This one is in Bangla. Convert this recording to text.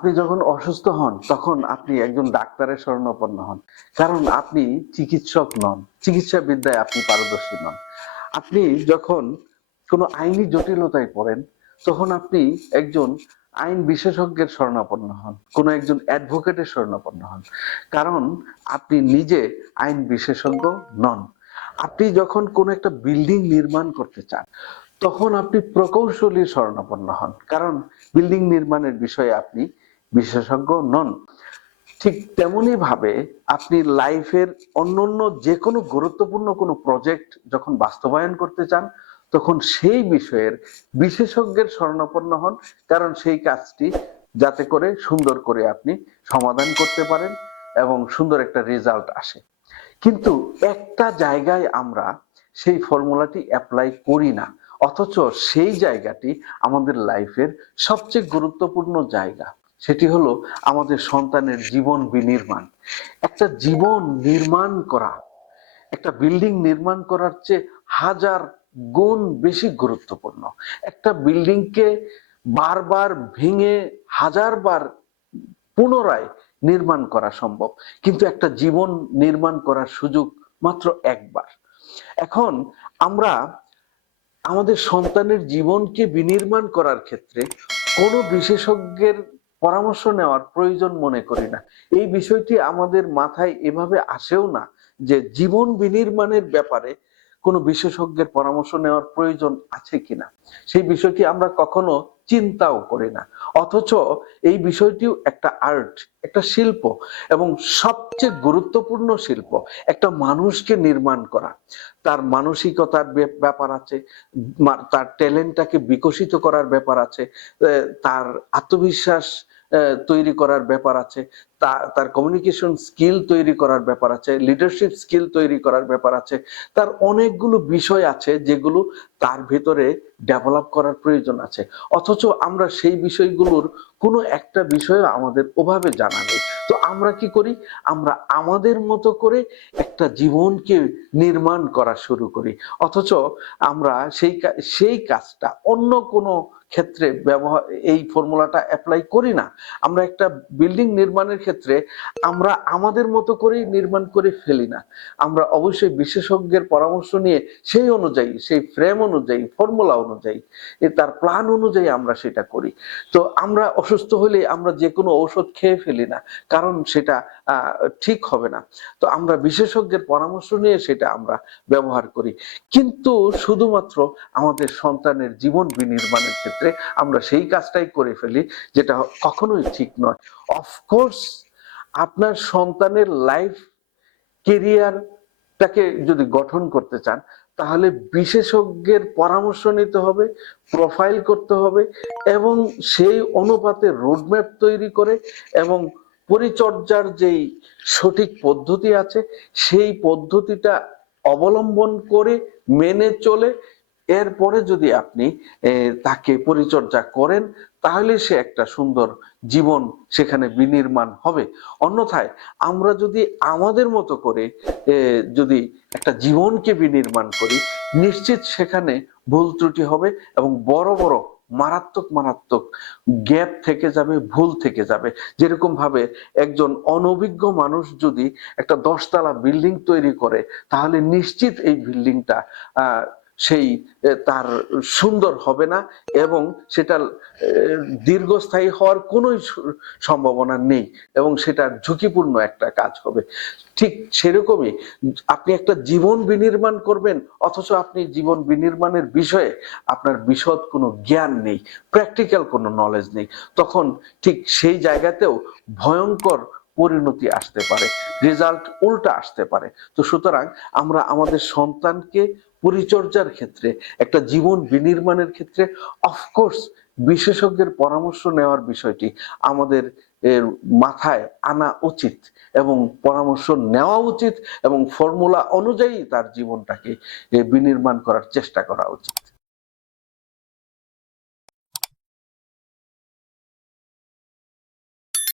আপনি যখন অসুস্থ হন, তখন আপনি একজন ডাক্তারের শরণাপন্ন হন। কারণ আপনি চিকিৎসক নন চিকিৎসা বিদ্যায় আপনি পারদর্শী নন। আপনি যখন কোনো আইনি জটিলতায় পড়েন, তখন আপনি একজন আইন বিশেষজ্ঞের শরণাপন্ন হন, কোনো একজন অ্যাডভোকেটের শরণাপন্ন হন। কারণ আপনি নিজে আইন বিশেষজ্ঞ নন। আপনি যখন কোনো একটা বিল্ডিং নির্মাণ করতে চান, তখন আপনি প্রকৌশলীর শরণাপন্ন হন। কারণ বিল্ডিং নির্মাণের বিষয়ে আপনি বিশেষজ্ঞ নন। ঠিক তেমনি ভাবে আপনি লাইফের অন্যান্য যে কোনো গুরুত্বপূর্ণ কোনো প্রজেক্ট যখন বাস্তবায়ন করতে চান, তখন সেই বিষয়ের বিশেষজ্ঞের শরণাপন্ন হন, কারণ সেই কাজটি যাতে করে সুন্দর করে আপনি সমাধান করতে পারেন এবং সুন্দর একটা রেজাল্ট আসে। কিন্তু একটা জায়গায় আমরা সেই ফর্মুলাটি অ্যাপ্লাই করি না, অথচ সেই জায়গাটি আমাদের লাইফের সবচেয়ে গুরুত্বপূর্ণ জায়গা। সেটি হলো আমাদের সন্তানের জীবন বিনির্মাণ। একটা জীবন নির্মাণ করা, একটা বিল্ডিং নির্মাণ করার চেয়ে হাজার গুণ বেশি গুরুত্বপূর্ণ। একটা বিল্ডিংকে বারবার ভেঙে হাজারবার পুনরায় নির্মাণ করা সম্ভব, কিন্তু একটা জীবন নির্মাণ করার সুযোগ মাত্র একবার। এখন আমরা আমাদের সন্তানের জীবনকে বিনির্মাণ করার ক্ষেত্রে কোনো বিশেষজ্ঞের পরামর্শ নেওয়ার প্রয়োজন মনে করি না। এই বিষয়টি আমাদের মাথায় এভাবে আসেও না যে জীবন বিনির্মাণের ব্যাপারে কোনো বিশেষজ্ঞের পরামর্শ নেওয়ার প্রয়োজন আছে কিনা। সেই বিষয়টি আমরা কখনো চিন্তাও করে না। অথচ এই বিষয়টিও একটা আর্ট একটা শিল্প এবং সবচেয়ে গুরুত্বপূর্ণ শিল্প, একটা মানুষকে নির্মাণ করা। তার মানসিকতার ব্যাপার আছে তার ট্যালেন্টটাকে বিকশিত করার ব্যাপার আছে তার আত্মবিশ্বাস তৈরি করার ব্যাপার আছে তার কমিউনিকেশন স্কিল তৈরি করার ব্যাপার আছে লিডারশিপ স্কিল তৈরি করার ব্যাপার আছে, তার অনেকগুলো বিষয় আছে যেগুলো তার ভেতরে ডেভেলপ করার প্রয়োজন আছে। অথচ আমরা সেই বিষয়গুলোর কোনো একটা বিষয় আমাদের ওভাবে জানা নেই। তো আমরা কি করি? আমরা আমাদের মতো করে একটা জীবনকে নির্মাণ করা শুরু করি। অথচ আমরা সেই সেই কাজটা অন্য কোনো ক্ষেত্রে ব্যবহার, এই ফর্মুলাটা অ্যাপ্লাই করি না। আমরা একটা বিল্ডিং নির্মাণের ক্ষেত্রে আমরা আমাদের মতো করেই নির্মাণ করে ফেলি না। আমরা অবশ্যই বিশেষজ্ঞের পরামর্শ নিয়ে সেই অনুযায়ী, সেই ফ্রেম অনুযায়ী ফর্মুলা অনুযায়ী তার প্ল্যান অনুযায়ী আমরা সেটা করি। তো আমরা অসুস্থ হলে আমরা যে কোনো ঔষধ খেয়ে ফেলি না, কারণ সেটা ঠিক হবে না। তো আমরা বিশেষজ্ঞের পরামর্শ নিয়ে সেটা আমরা ব্যবহার করি। কিন্তু শুধুমাত্র আমাদের সন্তানের জীবন বিনির্মাণের ক্ষেত্রে আমরা সেই কাজটাই করে ফেলি, যেটা কখনোই ঠিক নয়। অফকোর্স আপনার সন্তানের লাইফ কেরিয়ারটাকে যদি গঠন করতে চান, তাহলে বিশেষজ্ঞের পরামর্শ নিতে হবে প্রোফাইল করতে হবে, এবং সেই অনুপাতে রোডম্যাপ তৈরি করে এবং পরিচর্যার যেই সঠিক পদ্ধতি আছে, সেই পদ্ধতিটা অবলম্বন করে মেনে চলে এরপরে যদি আপনি তাকে পরিচর্যা করেন, তাহলে সে একটা সুন্দর জীবন সেখানে বিনির্মাণ হবে। অন্যথায় আমরা যদি আমাদের মতো করে যদি একটা জীবনকে বিনির্মাণ করি, নিশ্চিত সেখানে ভুল ত্রুটি হবে এবং বড় বড়, মারাত্মক মারাত্মক গ্যাপ থেকে যাবে, ভুল থেকে যাবে। যেরকম ভাবে একজন অনভিজ্ঞ মানুষ যদি একটা দশতলা বিল্ডিং তৈরি করে, তাহলে নিশ্চিত এই বিল্ডিংটা সেই তার সুন্দর হবে না এবং সেটা দীর্ঘস্থায়ী হওয়ার কোনো সম্ভাবনা নেই এবং সেটা ঝুঁকিপূর্ণ একটা কাজ হবে। ঠিক সেরকমই আপনি একটা জীবন বিনির্মাণ করবেন, অথচ আপনি জীবন বিনির্মাণের বিষয়ে আপনার বিশদ কোনো জ্ঞান নেই প্র্যাকটিক্যাল কোনো নলেজ নেই। তখন ঠিক সেই জায়গাতেও ভয়ঙ্কর পরিণতি আসতে পারে রেজাল্ট উল্টা আসতে পারে। তো সুতরাং আমরা আমাদের সন্তানকে পরিচর্যার ক্ষেত্রে, একটা জীবন বিনির্মাণের ক্ষেত্রে অফকোর্স বিশেষজ্ঞের পরামর্শ নেওয়ার বিষয়টি আমাদের এর মাথায় আনা উচিত এবং পরামর্শ নেওয়া উচিত এবং ফর্মুলা অনুযায়ী তার জীবনটাকে বিনির্মাণ করার চেষ্টা করা উচিত।